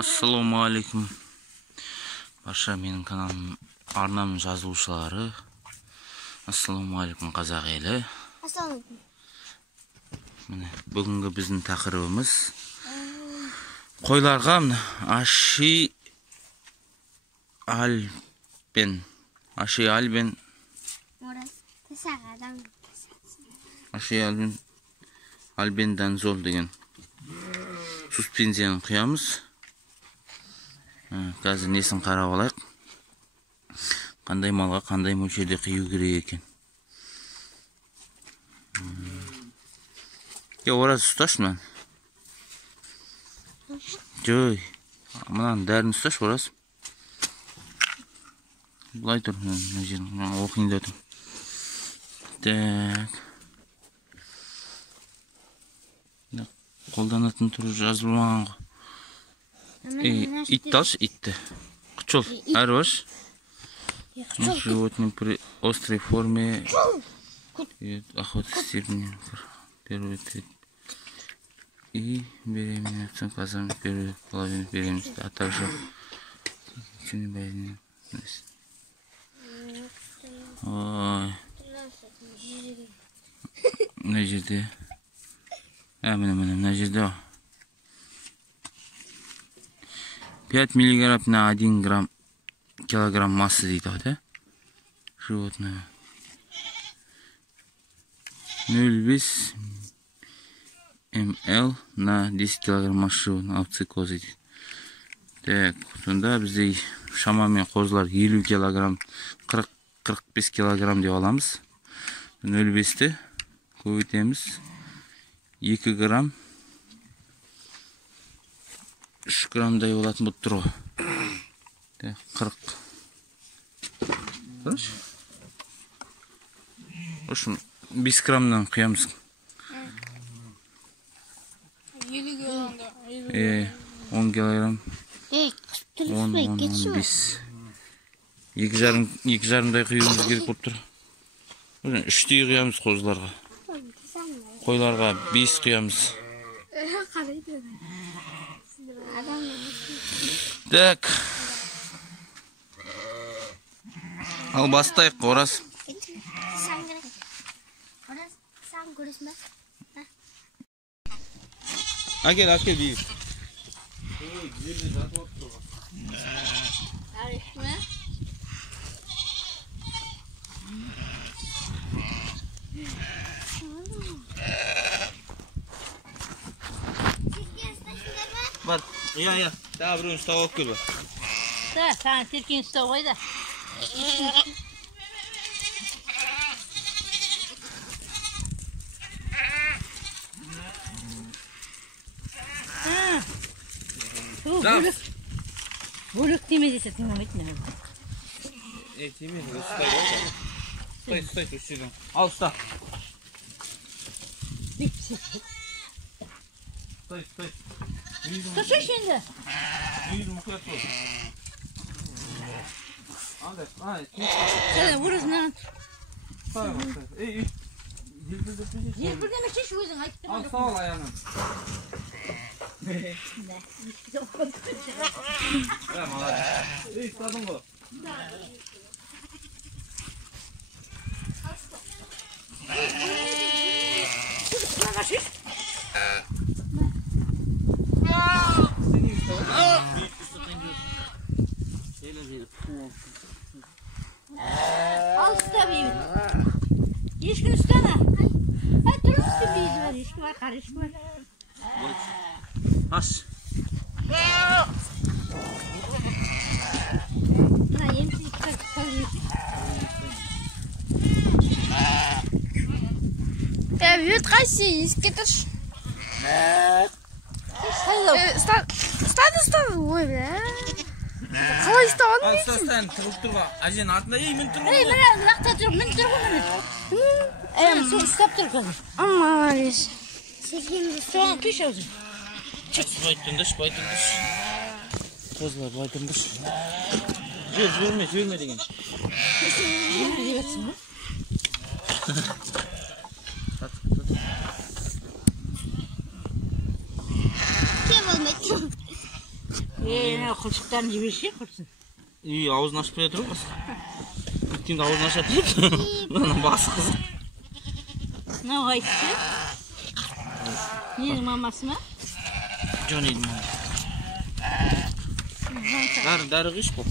Assalamu alaikum. Барша менің каналым арнамның жазылушылары. Assalamu alaikum қазақ елі. Ассалаумалейкум. Міне, бүгінгі біздің тақырыбымыз қойларға аши альбен альбенданзол деген суспензияны құямыз. Қазір несін қарап алайық. Қандай малға қандай мөлшерде құю керек екен. Ораз ұсташы мән. Жой. Мұнан дәрін ұсташы ораз. Бұлай тұр. Оқиын дөтім. Так. Қолданатын түрі жазылмаған ғой. Итті алшы, итті. Құчол, әрі баш. Животные при острой форме охоты степени первый треть и беременность указом первой половины беременности, а также ой, на жерде на жерде 5 миллиграмм на 1 килограмм массы дейді, да? Животное. 0,5 мл на 10 килограмм массы овцы-козы дейді. Так, сонда бізде шамамен қозылар 50 килограмм, 40-45 килограмм деп аламыз. 0,5-ті көбейтеміз. 2 грамм 3 граммдай болатын болып тұр ғой. 40. Хорошо. В общем, 5 граммнан құямыз. 50 килограммда. 10 килограмм. 10-15. 2 жарымдай құюымыз керек болып тұр. 3-тей құямыз қозыларға. Қойларға 5 құямыз. Так. Ал бастайық, Ораз. Сам көресің бе? Әкел бейіп. Бар, я. Тағы біреуін ұстап алып кел. Саған теркен ұстау қойда. Бөлік теме десе тыңламайтын. Теме, ұстай, үстеден. Ал, ұста. Стой. Тұшы енді. Үйдің мұқият бол. Орызынан. Ей, Желпілдемек шеш өзің айттым. ал, сауал аяғынан. Ей, ұстадың ғой. Al usta beyim. Ешкін ұстана. Тұрып үстін бейді бар. Ешкі бар, қарешкі бар. Аш. Мына емсіз иттер қалып. Вет қайсы, еске тұрш. Стады, ой, бе. Қалай ұстағаны дейсің? Ұстастайын, тұрып тұрға. Әжен артында, мен тұр ғой. Мына тұрып, мен тұр ғой. Сол ұстап тұр қазір. Молодец. Соған кеш аузы. Байтындыш. Қозылар байтындыш. Жіберме деген. Жіберме деп жатсың ба? Ne kılçıklarını jibirişi kursun. İyi ağzını açıp koya durur musun? Gittiğinde ağzını açıp koya bası kızım. Ne o hayısı? Neyin maması mı? Can elim. Darı kış bu.